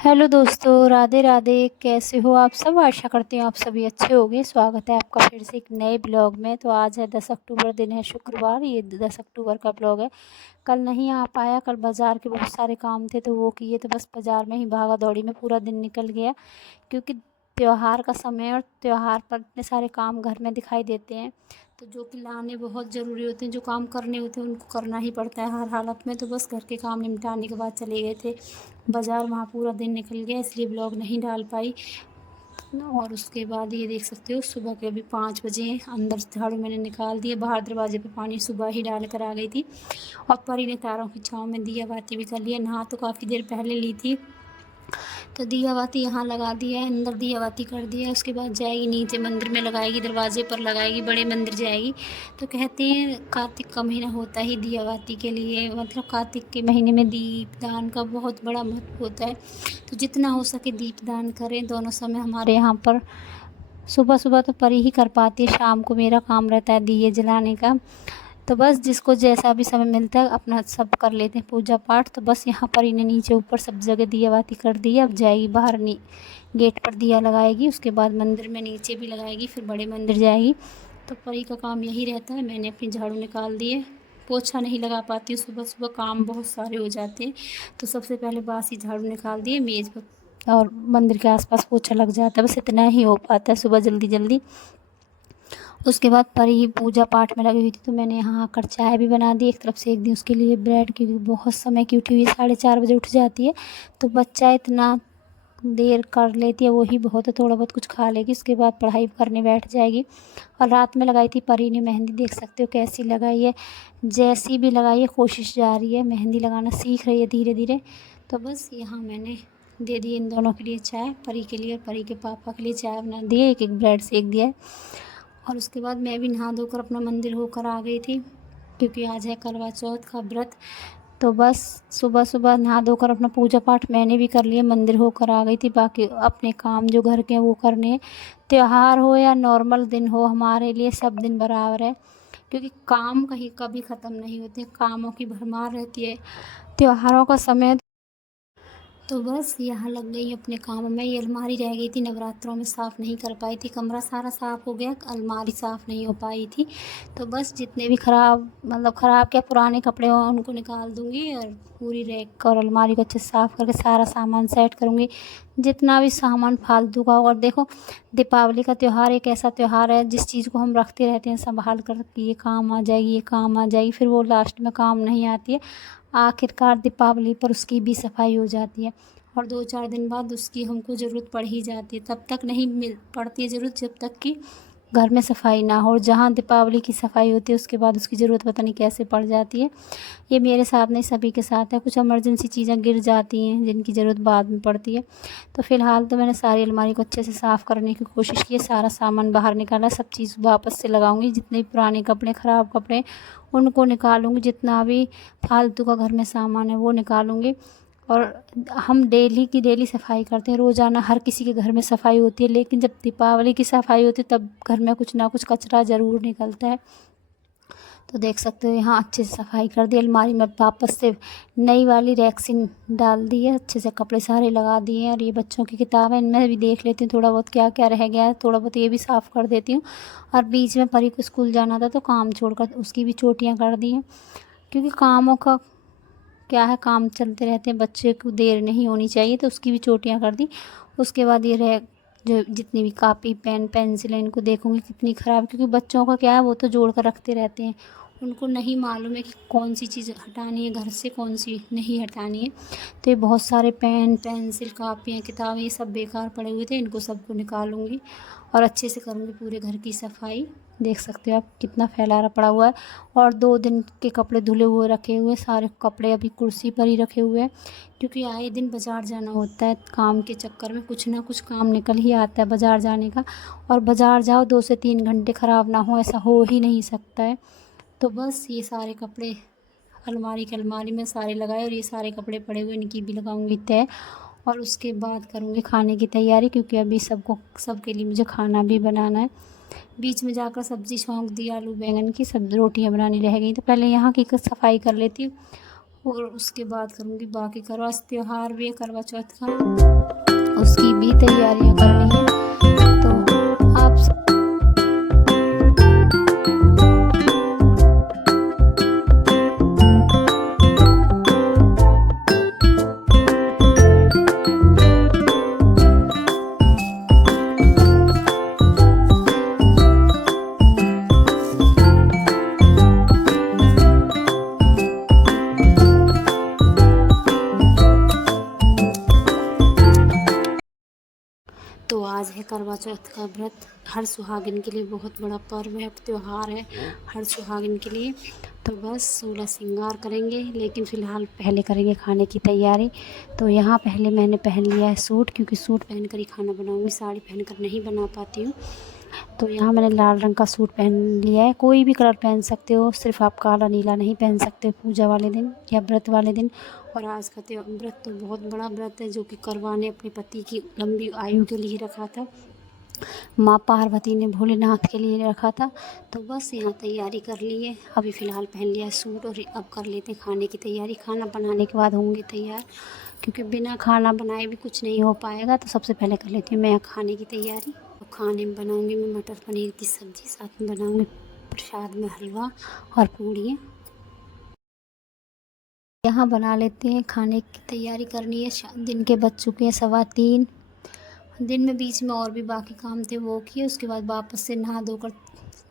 Hello दोस्तों, राधे राधे। कैसे हो आप सब? आशा करती हूँ आप सभी अच्छे होंगे। स्वागत है आपका फिर से एक नए ब्लॉग में। तो आज है 10 अक्टूबर, दिन है शुक्रवार। ये 10 अक्टूबर का ब्लॉग है। कल नहीं आ पाया, कल बाज़ार के बहुत सारे काम थे तो वो किए, तो बस बाज़ार में ही भागा दौड़ी में पूरा दिन निकल गया। क्योंकि त्योहार का समय और त्योहार पर इतने सारे काम घर में दिखाई देते हैं, तो जो कि लाने बहुत ज़रूरी होते हैं, जो काम करने होते हैं उनको करना ही पड़ता है हर हालत में। तो बस घर के काम निपटाने के बाद चले गए थे बाज़ार, वहाँ पूरा दिन निकल गया, इसलिए ब्लॉग नहीं डाल पाई। और उसके बाद ये देख सकते हो, सुबह के अभी 5 बजे हैं। अंदर से झाड़ू मैंने निकाल दिया, बाहर दरवाजे पे पानी सुबह ही डाल कर आ गई थी। और परी ने तारों की छाँव में दिया बाती भी कर लिया। नहा तो काफ़ी देर पहले ली थी, तो दिया बाती यहाँ लगा दिया है, अंदर दिया बाती कर दिया है। उसके बाद जाएगी नीचे मंदिर में लगाएगी, दरवाजे पर लगाएगी, बड़े मंदिर जाएगी। तो कहते हैं कार्तिक का महीना होता ही दिया बाती के लिए, मतलब कार्तिक के महीने में दीप दान का बहुत बड़ा महत्व होता है। तो जितना हो सके दीप दान करें। दोनों समय हमारे यहाँ पर सुबह सुबह तो परी ही कर पाती है, शाम को मेरा काम रहता है दिए जलाने का। तो बस जिसको जैसा भी समय मिलता है अपना सब कर लेते हैं पूजा पाठ। तो बस यहाँ पर इन्हें नीचे ऊपर सब जगह दिया बाती कर दी। अब जाएगी बाहर, गेट पर दिया लगाएगी, उसके बाद मंदिर में नीचे भी लगाएगी, फिर बड़े मंदिर जाएगी। तो परी का काम यही रहता है। मैंने अपनी झाड़ू निकाल दी है, पोछा नहीं लगा पाती हूँ, सुबह सुबह काम बहुत सारे हो जाते हैं। तो सबसे पहले बासी झाड़ू निकाल दिए मेज़ पर, और मंदिर के आसपास पोछा लग जाता है। बस इतना ही हो पाता है सुबह जल्दी जल्दी। उसके बाद परी पूजा पाठ में लगी हुई थी, तो मैंने यहाँ आकर चाय भी बना दी। एक तरफ से एक दी उसके लिए ब्रेड, क्योंकि बहुत समय की उठी हुई है, 4:30 बजे उठ जाती है। तो बच्चा इतना देर कर लेती है, वही बहुत है, थोड़ा बहुत कुछ खा लेगी, उसके बाद पढ़ाई करने बैठ जाएगी। और रात में लगाई थी परी ने मेहंदी, देख सकते हो कैसी लगाई है। जैसी भी लगाई है, कोशिश जारी है, मेहंदी लगाना सीख रही है धीरे धीरे। तो बस यहाँ मैंने दे दी इन दोनों के लिए चाय, परी के लिए और परी के पापा के लिए चाय बना दी है, एक एक ब्रेड सेक दिया है। और उसके बाद मैं भी नहा धोकर अपना मंदिर होकर आ गई थी, क्योंकि आज है करवा चौथ का व्रत। तो बस सुबह सुबह नहा धोकर अपना पूजा पाठ मैंने भी कर लिया, मंदिर होकर आ गई थी। बाकी अपने काम जो घर के हैं वो करने हैं। त्योहार हो या नॉर्मल दिन हो, हमारे लिए सब दिन बराबर है, क्योंकि काम कहीं कभी ख़त्म नहीं होते, कामों की भरमार रहती है त्योहारों का समय। तो बस यहाँ लग गई अपने कामों में। ये अलमारी रह गई थी, नवरात्रों में साफ़ नहीं कर पाई थी, कमरा सारा साफ़ हो गया, अलमारी साफ़ नहीं हो पाई थी। तो बस जितने भी ख़राब, मतलब ख़राब क्या, पुराने कपड़े हों उनको निकाल दूँगी, और पूरी रैक और अलमारी को अच्छे से साफ़ करके सारा सामान सेट करूँगी, जितना भी सामान फालतू का हो। और देखो, दीपावली का त्यौहार एक ऐसा त्यौहार है जिस चीज़ को हम रखते रहते हैं संभाल कर कि ये काम आ जाएगी, ये काम आ जाएगी, फिर वो लास्ट में काम नहीं आती है। आखिरकार दीपावली पर उसकी भी सफाई हो जाती है, और 2-4 दिन बाद उसकी हमको ज़रूरत पड़ ही जाती है। तब तक नहीं मिल पड़ती है ज़रूरत जब तक कि घर में सफाई ना हो। और जहाँ दीपावली की सफाई होती है उसके बाद उसकी ज़रूरत पता नहीं कैसे पड़ जाती है। ये मेरे साथ नहीं, सभी के साथ है। कुछ इमरजेंसी चीज़ें गिर जाती हैं जिनकी ज़रूरत बाद में पड़ती है। तो फ़िलहाल तो मैंने सारी अलमारी को अच्छे से साफ़ करने की कोशिश की है, सारा सामान बाहर निकाला, सब चीज़ वापस से लगाऊंगी। जितने भी पुराने कपड़े, ख़राब कपड़े, उनको निकालूंगी, जितना भी फालतू का घर में सामान है वो निकालूंगी। और हम डेली की डेली सफाई करते हैं, रोज़ाना हर किसी के घर में सफाई होती है, लेकिन जब दीपावली की सफाई होती है तब घर में कुछ ना कुछ कचरा ज़रूर निकलता है। तो देख सकते हो यहाँ अच्छे से सफाई कर दी, अलमारी में वापस से नई वाली रैक्सिन डाल दी है, अच्छे से कपड़े सारे लगा दिए हैं। और ये बच्चों की किताब है, इनमें भी देख लेती हूँ थोड़ा बहुत क्या क्या रह गया है, थोड़ा बहुत ये भी साफ़ कर देती हूँ। और बीच में परी को स्कूल जाना था तो काम छोड़कर उसकी भी चोटियाँ कर दी हैं, क्योंकि कामों का क्या है, काम चलते रहते हैं, बच्चे को देर नहीं होनी चाहिए, तो उसकी भी चोटियाँ कर दी। उसके बाद ये रह जो जितनी भी कापी पेन पेंसिल है इनको देखूंगी कितनी ख़राब, क्योंकि बच्चों का क्या है, वो तो जोड़ कर रखते रहते हैं, उनको नहीं मालूम है कि कौन सी चीज़ हटानी है घर से, कौन सी नहीं हटानी है। तो ये बहुत सारे पेन पेंसिल कापियाँ किताबें ये सब बेकार पड़े हुए थे, इनको सबको निकालूंगी और अच्छे से करूँगी पूरे घर की सफाई। देख सकते हो आप कितना फैलारा पड़ा हुआ है। और 2 दिन के कपड़े धुले हुए रखे हुए, सारे कपड़े अभी कुर्सी पर ही रखे हुए हैं, क्योंकि आए दिन बाज़ार जाना होता है, काम के चक्कर में कुछ ना कुछ काम निकल ही आता है बाज़ार जाने का। और बाज़ार जाओ 2 से 3 घंटे ख़राब ना हो, ऐसा हो ही नहीं सकता है। तो बस ये सारे कपड़े अलमारी में सारे लगाए, और ये सारे कपड़े पड़े हुए इनकी भी लगाऊंगी तय। और उसके बाद करूँगी खाने की तैयारी, क्योंकि अभी सबके लिए मुझे खाना भी बनाना है। बीच में जाकर सब्ज़ी छौंक दी आलू बैंगन की, सब रोटियां बनानी रह गई, तो पहले यहाँ की सफाई कर लेती हूँ। और उसके बाद करूँगी बाकी करवा। त्योहार भी है करवा चौथ का, उसकी भी तैयारियां करनी है। तो आप तो आज है करवा चौथ का व्रत। हर सुहागिन के लिए बहुत बड़ा पर्व है, त्यौहार है हर सुहागिन के लिए। तो बस 16 श्रृंगार करेंगे, लेकिन फ़िलहाल पहले करेंगे खाने की तैयारी। तो यहाँ पहले मैंने पहन लिया है सूट, क्योंकि सूट पहनकर ही खाना बनाऊँगी, साड़ी पहनकर नहीं बना पाती हूँ। तो यहाँ मैंने लाल रंग का सूट पहन लिया है। कोई भी कलर पहन सकते हो, सिर्फ आप काला नीला नहीं पहन सकते पूजा वाले दिन या व्रत वाले दिन। और आज का व्रत तो बहुत बड़ा व्रत है, जो कि करवा ने अपने पति की लंबी आयु के लिए रखा था, माँ पार्वती ने भोलेनाथ के लिए रखा था। तो बस यहाँ तैयारी कर ली है, अभी फ़िलहाल पहन लिया है सूट। और अब कर लेते हैं खाने की तैयारी। खाना बनाने के बाद होंगे तैयार, क्योंकि बिना खाना बनाए भी कुछ नहीं हो पाएगा। तो सबसे पहले कर लेती हूँ मैं खाने की तैयारी। तो खाने में बनाऊँगी मैं मटर पनीर की सब्ज़ी, साथ में बनाऊँगी प्रसाद में हलवा और पूड़ियाँ। यहाँ बना लेते हैं, खाने की तैयारी करनी है। दिन के बज चुके हैं 3:15। दिन में बीच में और भी बाकी काम थे वो किए। उसके बाद वापस से नहा धोकर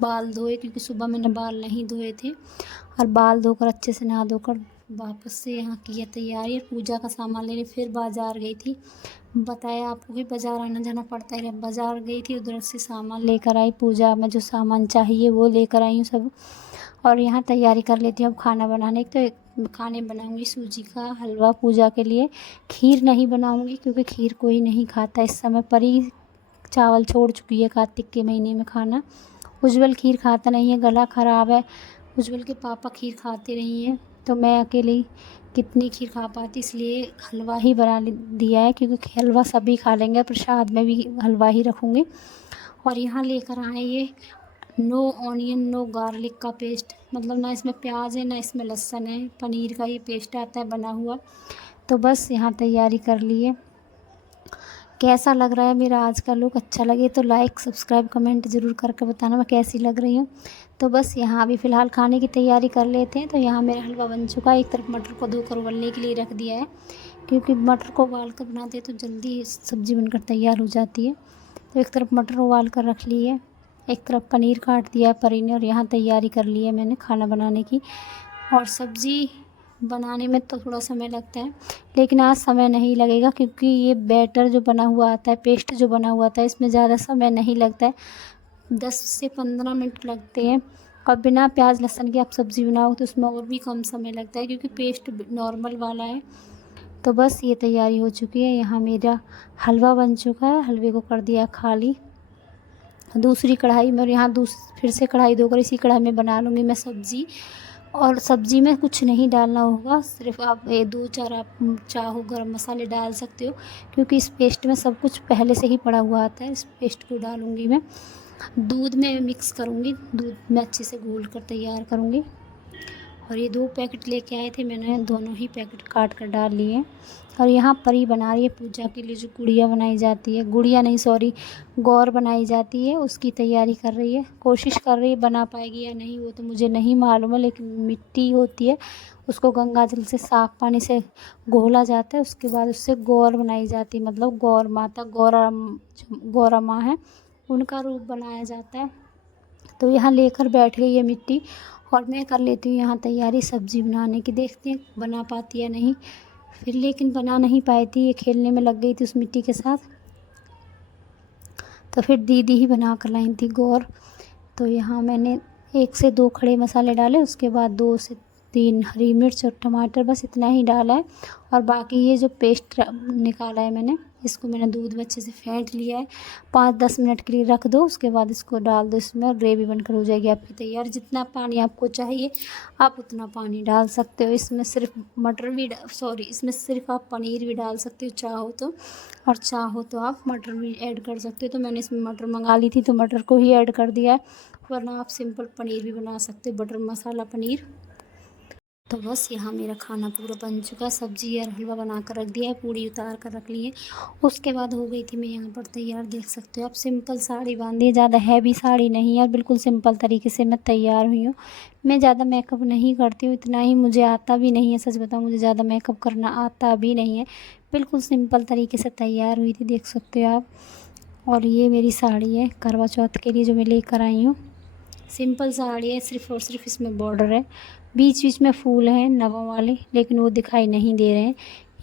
बाल धोए, क्योंकि सुबह मैंने बाल नहीं धोए थे। और बाल धोकर अच्छे से नहा धोकर वापस से यहाँ किया तैयारी। पूजा का सामान लेने फिर बाज़ार गई थी। बताया आपको कि बाज़ार आना जाना पड़ता है। बाज़ार गई थी, उधर से सामान लेकर आई। पूजा में जो सामान चाहिए वो लेकर आई हूँ सब। और यहाँ तैयारी कर लेती हूँ अब खाना बनाने की। तो खाने बनाऊँगी सूजी का हलवा पूजा के लिए। खीर नहीं बनाऊँगी, क्योंकि खीर कोई नहीं खाता इस समय। परी चावल छोड़ चुकी है कार्तिक के महीने में खाना। उज्जवल खीर खाता नहीं है, गला ख़राब है। उज्जवल के पापा खीर खाते नहीं हैं, तो मैं अकेली कितनी खीर खा पाती, इसलिए हलवा ही बना दिया है, क्योंकि हलवा सभी खा लेंगे। प्रसाद में भी हलवा ही रखूँगी। और यहाँ लेकर आए ये नो ऑनियन नो गार्लिक का पेस्ट, मतलब ना इसमें प्याज है ना इसमें लहसुन है, पनीर का ये पेस्ट आता है बना हुआ। तो बस यहाँ तैयारी कर लिए। कैसा लग रहा है मेरा आज का लुक? अच्छा लगे तो लाइक सब्सक्राइब कमेंट ज़रूर करके बताना मैं कैसी लग रही हूँ। तो बस यहाँ अभी फ़िलहाल खाने की तैयारी कर लेते हैं। तो यहाँ मेरा हलवा बन चुका है। एक तरफ मटर को धोकर उबलने के लिए रख दिया है, क्योंकि मटर को उबाल कर बनाते हैं तो जल्दी सब्ज़ी बनकर तैयार हो जाती है। तो एक तरफ मटर उबाल कर रख ली है, एक तरफ पनीर काट दिया है परी ने। और यहाँ तैयारी कर ली है मैंने खाना बनाने की। और सब्ज़ी बनाने में तो थोड़ा समय लगता है, लेकिन आज समय नहीं लगेगा, क्योंकि ये बैटर जो बना हुआ आता है, पेस्ट जो बना हुआ आता है, इसमें ज़्यादा समय नहीं लगता है। 10 से 15 मिनट लगते हैं। और बिना प्याज लहसुन के आप सब्ज़ी बनाओ तो उसमें और भी कम समय लगता है, क्योंकि पेस्ट नॉर्मल वाला है। तो बस ये तैयारी हो चुकी है। यहाँ मेरा हलवा बन चुका है, हलवे को कर दिया खाली दूसरी कढ़ाई में। और यहाँ फिर से कढ़ाई धोकर इसी कढ़ाई में बना लूँगी मैं सब्ज़ी। और सब्ज़ी में कुछ नहीं डालना होगा, सिर्फ आप 2-4 आप चाहो गरम मसाले डाल सकते हो, क्योंकि इस पेस्ट में सब कुछ पहले से ही पड़ा हुआ आता है। इस पेस्ट को डालूँगी मैं, दूध में मिक्स करूँगी, दूध में अच्छे से घोल कर तैयार करूँगी। और ये 2 पैकेट लेके आए थे, मैंने दोनों ही पैकेट काट कर डाल लिए। और यहाँ परी बना रही है पूजा के लिए जो गुड़िया बनाई जाती है, गुड़िया नहीं सॉरी गौर बनाई जाती है, उसकी तैयारी कर रही है। कोशिश कर रही है, बना पाएगी या नहीं वो तो मुझे नहीं मालूम है, लेकिन मिट्टी होती है उसको गंगा जल से साफ़ पानी से घोला जाता है। उसके बाद उससे गौर बनाई जाती है, मतलब गौर माता गौरा माँ है उनका रूप बनाया जाता है। तो यहाँ लेकर बैठ गई है मिट्टी। और मैं कर लेती हूँ यहाँ तैयारी सब्ज़ी बनाने की। देखते हैं बना पाती या नहीं फिर, लेकिन बना नहीं पाई थी, ये खेलने में लग गई थी उस मिट्टी के साथ। तो फिर दीदी ही बना कर लाई थी गौर। तो यहाँ मैंने 1 से 2 खड़े मसाले डाले, उसके बाद 2 से 3 हरी मिर्च और टमाटर, बस इतना ही डाला है। और बाकी ये जो पेस्ट निकाला है मैंने, इसको मैंने दूध में अच्छे से फेंट लिया है। 5-10 मिनट के लिए रख दो, उसके बाद इसको डाल दो इसमें, और ग्रेवी बनकर हो जाएगी आपकी तैयार। जितना पानी आपको चाहिए आप उतना पानी डाल सकते हो। इसमें सिर्फ इसमें सिर्फ आप पनीर भी डाल सकते हो चाहो तो, और चाहो तो आप मटर भी ऐड कर सकते हो। तो मैंने इसमें मटर मंगा ली थी तो मटर को ही ऐड कर दिया है, वरना आप सिंपल पनीर भी बना सकते हो, बटर मसाला पनीर। तो बस यहाँ मेरा खाना पूरा बन चुका, सब्ज़ी और हलवा बना कर रख दिया है, पूड़ी उतार कर रख ली है। उसके बाद हो गई थी मैं यहाँ पर तैयार, देख सकते हो आप। सिंपल साड़ी बांधी है, ज़्यादा हैवी साड़ी नहीं है और बिल्कुल सिंपल तरीके से मैं तैयार हुई हूँ। मैं ज़्यादा मेकअप नहीं करती हूँ, इतना ही मुझे आता भी नहीं है, सच बताऊँ मुझे ज़्यादा मेकअप करना आता भी नहीं है। बिल्कुल सिंपल तरीके से तैयार हुई थी, देख सकते हो आप। और ये मेरी साड़ी है करवा चौथ के लिए जो मैं लेकर आई हूँ। सिंपल साड़ी है, सिर्फ़ और सिर्फ इसमें बॉर्डर है, बीच बीच में फूल हैं नगों वाले, लेकिन वो दिखाई नहीं दे रहे हैं।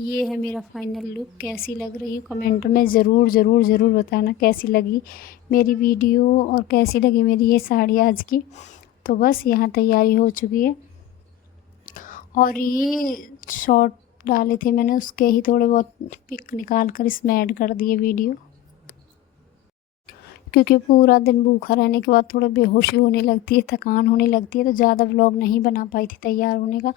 ये है मेरा फाइनल लुक। कैसी लग रही है कमेंट में ज़रूर ज़रूर ज़रूर बताना कैसी लगी मेरी वीडियो और कैसी लगी मेरी ये साड़ी आज की। तो बस यहाँ तैयारी हो चुकी है और ये शॉर्ट डाले थे मैंने, उसके ही थोड़े बहुत पिक निकाल कर इसमें ऐड कर दिए वीडियो, क्योंकि पूरा दिन भूखा रहने के बाद थोड़ा बेहोशी होने लगती है, थकान होने लगती है, तो ज़्यादा व्लॉग नहीं बना पाई थी तैयार होने का।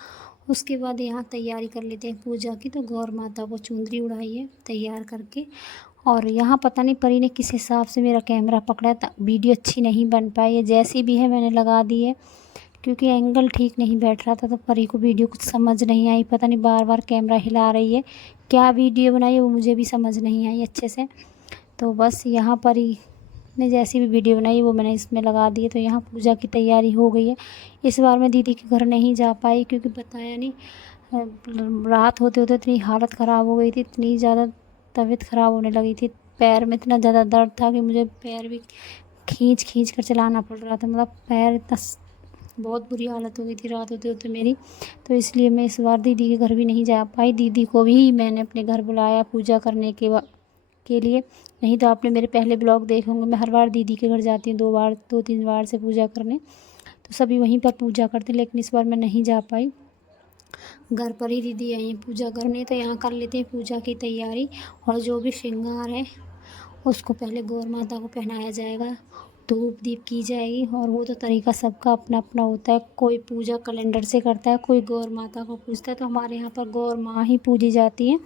उसके बाद यहाँ तैयारी कर लेते हैं पूजा की। तो गौर माता को चुंदरी उड़ाई है तैयार करके, और यहाँ पता नहीं परी ने किस हिसाब से मेरा कैमरा पकड़ा था, वीडियो अच्छी नहीं बन पाई है। जैसी भी है मैंने लगा दी है, क्योंकि एंगल ठीक नहीं बैठ रहा था, तो परी को वीडियो कुछ समझ नहीं आई। पता नहीं बार बार कैमरा हिला रही है, क्या वीडियो बनाई है वो मुझे भी समझ नहीं आई अच्छे से। तो बस यहाँ परी ने जैसी भी वीडियो बनाई वो मैंने इसमें लगा दी है। तो यहाँ पूजा की तैयारी हो गई है। इस बार मैं दीदी के घर नहीं जा पाई, क्योंकि बताया नहीं, रात होते होते इतनी हालत ख़राब हो गई थी, इतनी ज़्यादा तबीयत ख़राब होने लगी थी, पैर में इतना ज़्यादा दर्द था कि मुझे पैर भी खींच खींच कर चलाना पड़ रहा था। मतलब पैर इतना बहुत बुरी हालत हो गई थी रात होते होते मेरी। तो इसलिए मैं इस बार दीदी के घर भी नहीं जा पाई। दीदी को भी मैंने अपने घर बुलाया पूजा करने के लिए। नहीं तो आपने मेरे पहले ब्लॉग देखे होंगे, मैं हर बार दीदी के घर जाती हूँ, 2-3 बार से पूजा करने, तो सभी वहीं पर पूजा करते, लेकिन इस बार मैं नहीं जा पाई। घर पर ही दीदी आई हैं पूजा करने। तो यहाँ कर लेते हैं पूजा की तैयारी। और जो भी श्रृंगार है उसको पहले गौर माता को पहनाया जाएगा, धूप दीप की जाएगी। और वो तो तरीका सबका अपना अपना होता है, कोई पूजा कैलेंडर से करता है, कोई गौर माता को पूजता है। तो हमारे यहाँ पर गौर माँ ही पूजी जाती है,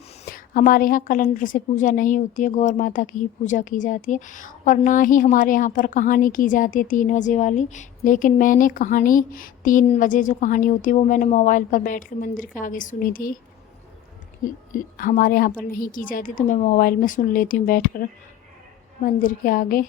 हमारे यहाँ कैलेंडर से पूजा नहीं होती है, गौर माता की ही पूजा की जाती है। और ना ही हमारे यहाँ पर कहानी की जाती है 3 बजे वाली, लेकिन मैंने कहानी 3 बजे जो कहानी होती है वो मैंने मोबाइल पर बैठ कर मंदिर के आगे सुनी थी। हमारे यहाँ पर नहीं की जाती, तो मैं मोबाइल में सुन लेती हूँ बैठकर मंदिर के आगे।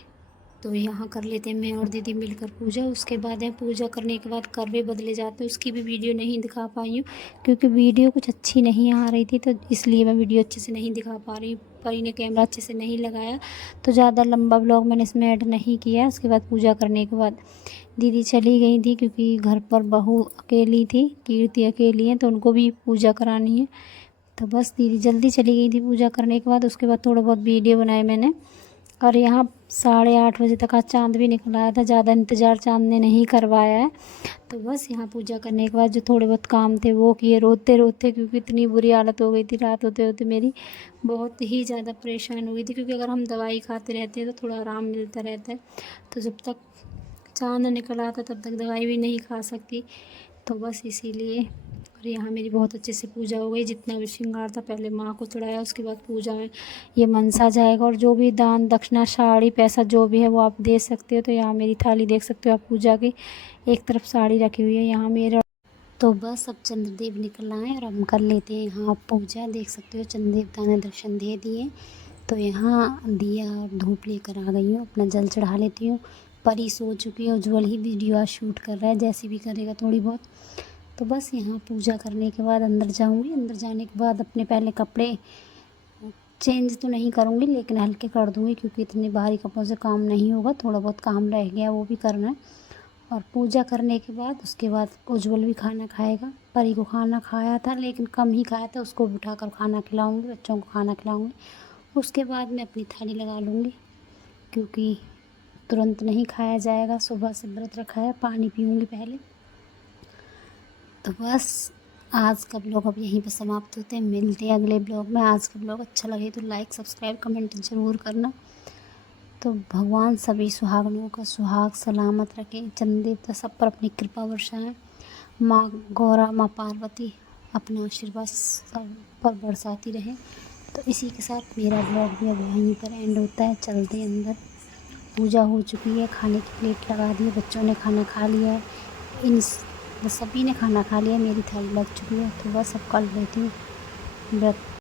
तो यहाँ कर लेते हैं मैं और दीदी मिलकर पूजा। उसके बाद है पूजा करने के बाद करवे बदले जाते हैं, उसकी भी वीडियो नहीं दिखा पाई हूँ, क्योंकि वीडियो कुछ अच्छी नहीं आ रही थी, तो इसलिए मैं वीडियो अच्छे से नहीं दिखा पा रही। परी ने कैमरा अच्छे से नहीं लगाया, तो ज़्यादा लंबा ब्लॉग मैंने इसमें ऐड नहीं किया। उसके बाद पूजा करने के बाद दीदी चली गई थी, क्योंकि घर पर बहू अकेली थी, कीर्ति अकेली है, तो उनको भी पूजा करानी है। तो बस दीदी जल्दी चली गई थी पूजा करने के बाद। उसके बाद थोड़ा बहुत वीडियो बनाए मैंने। और यहाँ 8:30 बजे तक आज चाँद भी निकल आया था, ज़्यादा इंतज़ार चाँद ने नहीं करवाया है। तो बस यहाँ पूजा करने के बाद जो थोड़े बहुत काम थे वो किए, रोते रोते, क्योंकि इतनी बुरी हालत हो गई थी रात होते होते मेरी, बहुत ही ज़्यादा परेशान हो गई थी। क्योंकि अगर हम दवाई खाते रहते हैं तो थोड़ा आराम मिलता रहता है, तो जब तक चाँद निकल आता तब तक दवाई भी नहीं खा सकती। तो बस इसीलिए। और यहाँ मेरी बहुत अच्छे से पूजा हो गई, जितना भी श्रृंगार था पहले माँ को चढ़ाया, उसके बाद पूजा में ये मनसा जाएगा। और जो भी दान दक्षिणा साड़ी पैसा जो भी है वो आप दे सकते हो। तो यहाँ मेरी थाली देख सकते हो आप पूजा की, एक तरफ साड़ी रखी हुई है यहाँ मेरा। तो बस अब चंद्रदेव निकल आए और हम कर लेते हैं यहाँ पूजा। देख सकते हो चंद्रदेवता ने दर्शन दे दिए। तो यहाँ दिया और धूप लेकर आ गई हूँ, अपना जल चढ़ा लेती हूँ। परी सो चुकी है, उज्ज्वल ही वीडियो आज शूट कर रहा है, जैसी भी करेगा थोड़ी बहुत। तो बस यहाँ पूजा करने के बाद अंदर जाऊँगी। अंदर जाने के बाद अपने पहले कपड़े चेंज तो नहीं करूँगी, लेकिन हल्के कर दूँगी, क्योंकि इतने भारी कपड़ों से काम नहीं होगा, थोड़ा बहुत काम रह गया वो भी करना है। और पूजा करने के बाद उसके बाद उज्ज्वल भी खाना खाएगा। परी को खाना खाया था, लेकिन कम ही खाया था, उसको बिठाकर खाना खिलाऊँगी, बच्चों को खाना खिलाऊँगी। उसके बाद मैं अपनी थाली लगा लूँगी, क्योंकि तुरंत नहीं खाया जाएगा, सुबह से व्रत रखा है, पानी पीऊँगी पहले। तो बस आज का ब्लॉग अब यहीं पर समाप्त होते हैं, मिलते हैं अगले ब्लॉग में। आज का ब्लॉग अच्छा लगे तो लाइक सब्सक्राइब कमेंट ज़रूर करना। तो भगवान सभी सुहागनों का सुहाग सलामत रखें, चंद्रदेवता सब पर अपनी कृपा वर्षाएं, माँ गौरा माँ पार्वती अपना आशीर्वाद सब पर बरसाती रहें। तो इसी के साथ मेरा ब्लॉग भी अब यहीं पर एंड होता है। चलते हैं अंदर, पूजा हो चुकी है, खाने की प्लेट लगा दी है, बच्चों ने खाना खा लिया है। इन बस सभी ने खाना खा लिया, मेरी थाली लग चुकी है, तो बस अब कर लेती हूँ व्रत।